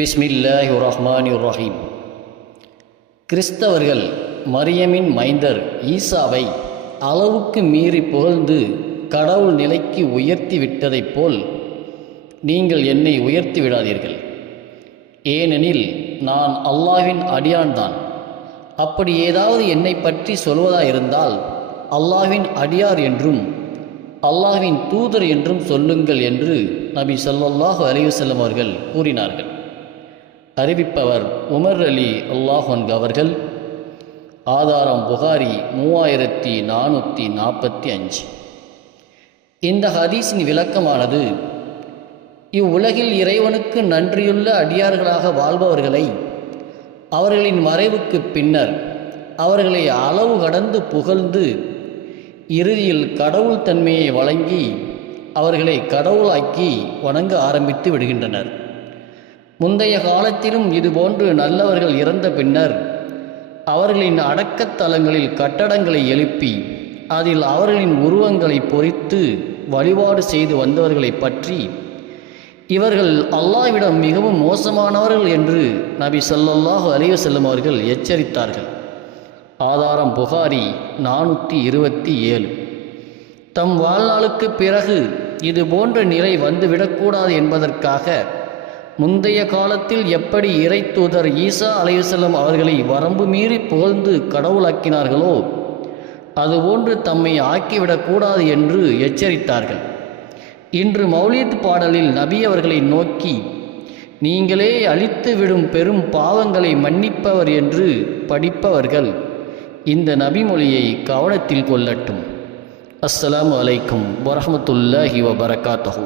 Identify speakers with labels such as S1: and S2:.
S1: பிஸ்மில்லாஹி ரஹ்மான் ரஹீம் கிறிஸ்தவர்கள் மரியமின் மைந்தர் ஈசாவை அளவுக்கு மீறி புகழ்ந்து கடவுள் நிலைக்கு உயர்த்தி விட்டதைப் போல் நீங்கள் என்னை உயர்த்தி விடாதீர்கள். ஏனெனில் நான் அல்லாஹ்வின் அடியான்தான். அப்படி ஏதாவது என்னை பற்றி சொல்வதாயிருந்தால் அல்லாவின் அடியார் என்றும் அல்லாஹ்வின் தூதர் என்றும் சொல்லுங்கள் என்று நபி ஸல்லல்லாஹு அலைஹி அவர்கள் கூறினார்கள். அறிவிப்பவர் உமர் அலி அல்லாஹன்க அவர்கள். ஆதாரம் புகாரி மூவாயிரத்தி நானூற்றி நாற்பத்தி அஞ்சு. இந்த ஹதீஸின் விளக்கமானது இவ்வுலகில் இறைவனுக்கு நன்றியுள்ள அடியார்களாக வாழ்பவர்களை அவர்களின் மறைவுக்கு பின்னர் அவர்களை அளவு கடந்து புகழ்ந்து இறுதியில் கடவுள் தன்மையை வழங்கி அவர்களை கடவுளாக்கி வணங்க ஆரம்பித்து விடுகின்றனர். முந்தைய காலத்திலும் இதுபோன்று நல்லவர்கள் இறந்த பின்னர் அவர்களின் அடக்கத்தலங்களில் கட்டடங்களை எழுப்பி அதில் அவர்களின் உருவங்களை பொறித்து வழிபாடு செய்து வந்தவர்களை பற்றி இவர்கள் அல்லாஹ்விடம் மிகவும் மோசமானவர்கள் என்று நபி சொல்லல்லாஹு அலைஹி செல்லும் அவர்கள் எச்சரித்தார்கள். ஆதாரம் புகாரி நானூற்றி இருபத்தி ஏழு. தம் வாழ்நாளுக்கு பிறகு இது போன்ற நிலை வந்துவிடக்கூடாது என்பதற்காக முந்தைய காலத்தில் எப்படி இறை தூதர் ஈசா அலையுசல்லம் அவர்களை வரம்பு மீறி புகழ்ந்து கடவுளாக்கினார்களோ அதுபோன்று தம்மை ஆக்கிவிடக்கூடாது என்று எச்சரித்தார்கள். இன்று மௌலித் பாடலில் நபி அவர்களை நோக்கி நீங்களே அழித்து விடும் பெரும் பாவங்களை மன்னிப்பவர் என்று படிப்பவர்கள் இந்த நபிமொழியை கவனத்தில் கொள்ளட்டும். அஸ்ஸலாம் அலைக்கும் வரமத்துல்லாஹி வபரகாத்தஹூ.